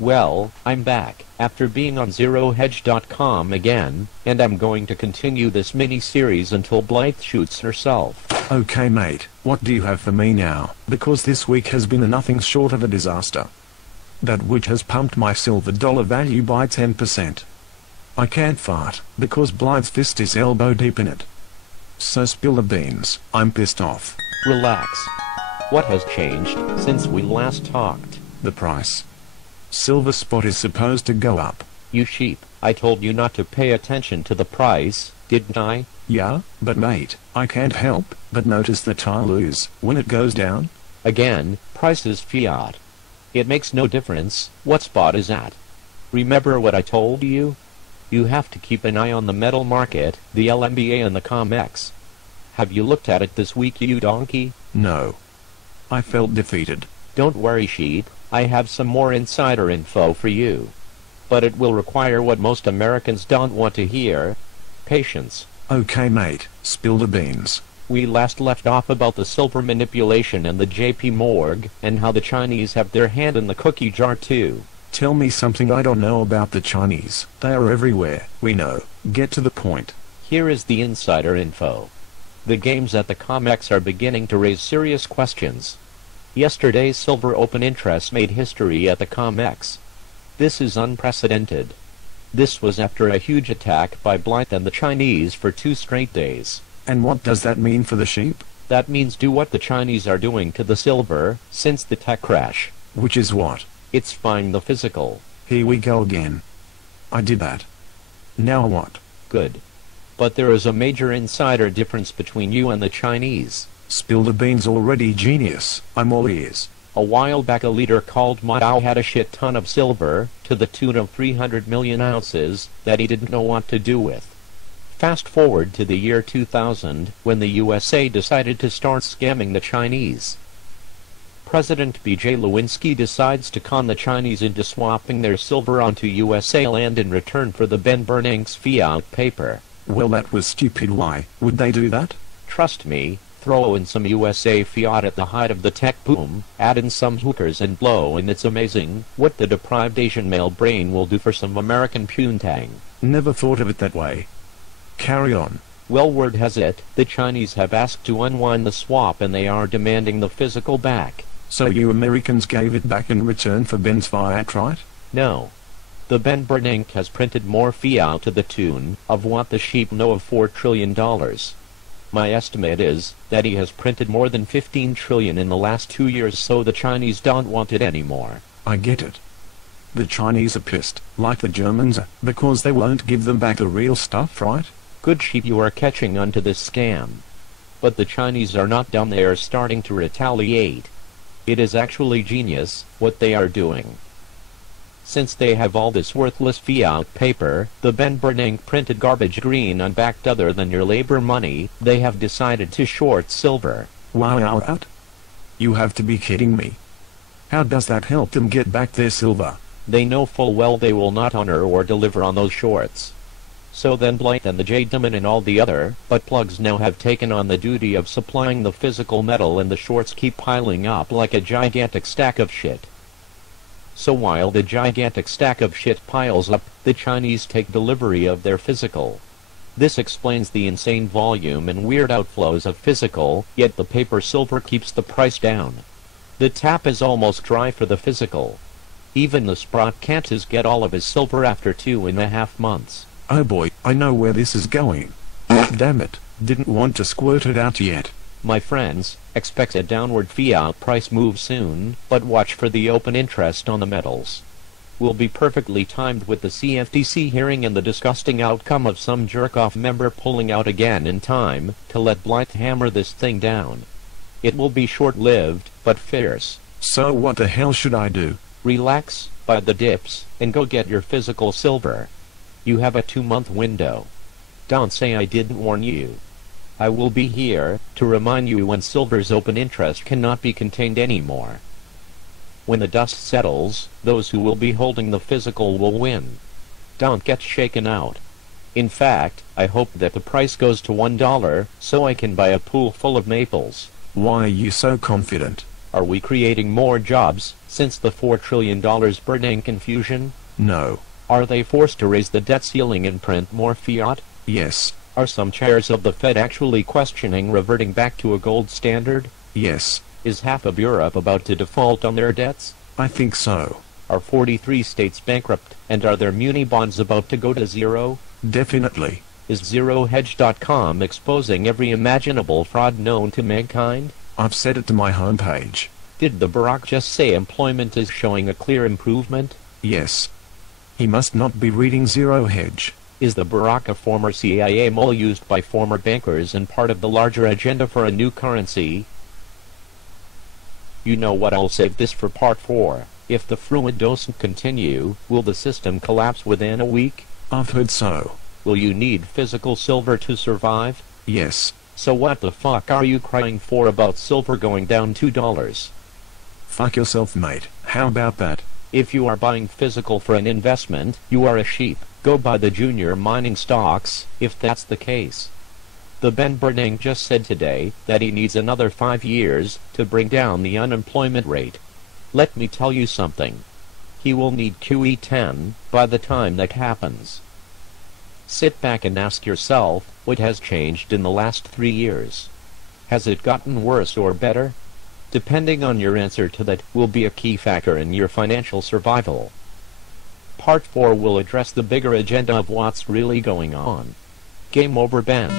Well, I'm back, after being on ZeroHedge.com again, and I'm going to continue this mini-series until Blythe shoots herself. Okay mate, what do you have for me now? Because this week has been a nothing short of a disaster. That witch has pumped my silver dollar value by 10%. I can't fart, because Blythe's fist is elbow deep in it. So spill the beans, I'm pissed off. Relax. What has changed since we last talked? The price. Silver spot is supposed to go up. You sheep, I told you not to pay attention to the price, didn't I? Yeah, but mate, I can't help but notice that I lose when it goes down. Again, price is fiat. It makes no difference what spot is at. Remember what I told you? You have to keep an eye on the metal market, the LMBA and the COMEX. Have you looked at it this week, you donkey? No. I felt defeated. Don't worry, sheep. I have some more insider info for you. But it will require what most Americans don't want to hear. Patience. Okay mate, spill the beans. We last left off about the silver manipulation and the JP Morgue, and how the Chinese have their hand in the cookie jar too. Tell me something I don't know about the Chinese. They are everywhere, we know. Get to the point. Here is the insider info. The games at the COMEX are beginning to raise serious questions. Yesterday's silver open interest made history at the COMEX. This is unprecedented. This was after a huge attack by Blythe and the Chinese for 2 straight days. And what does that mean for the sheep? That means do what the Chinese are doing to the silver since the tech crash. Which is what? It's fine the physical. Here we go again. I did that. Now what? Good. But there is a major insider difference between you and the Chinese. Spill the beans already, genius. I'm all ears. A while back a leader called Mao had a shit ton of silver, to the tune of 300 million ounces, that he didn't know what to do with. Fast forward to the year 2000, when the USA decided to start scamming the Chinese. President B.J. Lewinsky decides to con the Chinese into swapping their silver onto USA land in return for the Ben Bernanke's fiat paper. Well, that was stupid. Why would they do that? Trust me. Throw in some USA fiat at the height of the tech boom, add in some hookers and blow, and it's amazing what the deprived Asian male brain will do for some American poontang. Never thought of it that way. Carry on. Well, word has it, the Chinese have asked to unwind the swap and they are demanding the physical back. So you Americans gave it back in return for Ben's fiat, right? No. The Ben Bernanke has printed more fiat to the tune of what the sheep know of $4 trillion. My estimate is that he has printed more than 15 trillion in the last 2 years, so the Chinese don't want it anymore. I get it. The Chinese are pissed, like the Germans are, because they won't give them back the real stuff, right? Good sheep, you are catching on to this scam. But the Chinese are not dumb, they are starting to retaliate. It is actually genius what they are doing. Since they have all this worthless fiat paper, the Ben Bernanke printed garbage green unbacked other than your labor money, they have decided to short silver. Wow. You have to be kidding me. How does that help them get back their silver? They know full well they will not honor or deliver on those shorts. So then Blythe and the JPM and all the other butt plugs now have taken on the duty of supplying the physical metal, and the shorts keep piling up like a gigantic stack of shit. So while the gigantic stack of shit piles up, the Chinese take delivery of their physical. This explains the insane volume and weird outflows of physical, yet the paper silver keeps the price down. The tap is almost dry for the physical. Even the Sprott can't get all of his silver after 2.5 months. Oh boy, I know where this is going. Damn it, didn't want to squirt it out yet. My friends, expect a downward fiat price move soon, but watch for the open interest on the metals. Will be perfectly timed with the CFTC hearing and the disgusting outcome of some jerk-off member pulling out again in time to let Blythe hammer this thing down. It will be short-lived, but fierce. So what the hell should I do? Relax, buy the dips, and go get your physical silver. You have a 2-month window. Don't say I didn't warn you. I will be here to remind you when silver's open interest cannot be contained anymore. When the dust settles, those who will be holding the physical will win. Don't get shaken out. In fact, I hope that the price goes to $1 so I can buy a pool full of maples. Why are you so confident? Are we creating more jobs since the $4 trillion burning confusion? No. Are they forced to raise the debt ceiling and print more fiat? Yes. Are some chairs of the Fed actually questioning reverting back to a gold standard? Yes. Is half of Europe about to default on their debts? I think so. Are 43 states bankrupt, and are their muni bonds about to go to zero? Definitely. Is ZeroHedge.com exposing every imaginable fraud known to mankind? I've set it to my homepage. Did the Barack just say employment is showing a clear improvement? Yes. He must not be reading Zero Hedge. Is the Barack a former CIA mole used by former bankers and part of the larger agenda for a new currency? You know what, I'll save this for part 4. If the fluid doesn't continue, will the system collapse within a week? I've heard so. Will you need physical silver to survive? Yes. So what the fuck are you crying for about silver going down $2? Fuck yourself, mate. How about that? If you are buying physical for an investment, you are a sheep. Go buy the junior mining stocks, if that's the case. The Ben Bernanke just said today that he needs another 5 years to bring down the unemployment rate. Let me tell you something. He will need QE10 by the time that happens. Sit back and ask yourself, what has changed in the last 3 years? Has it gotten worse or better? Depending on your answer to that will be a key factor in your financial survival. Part 4 will address the bigger agenda of what's really going on. Game over, Ben.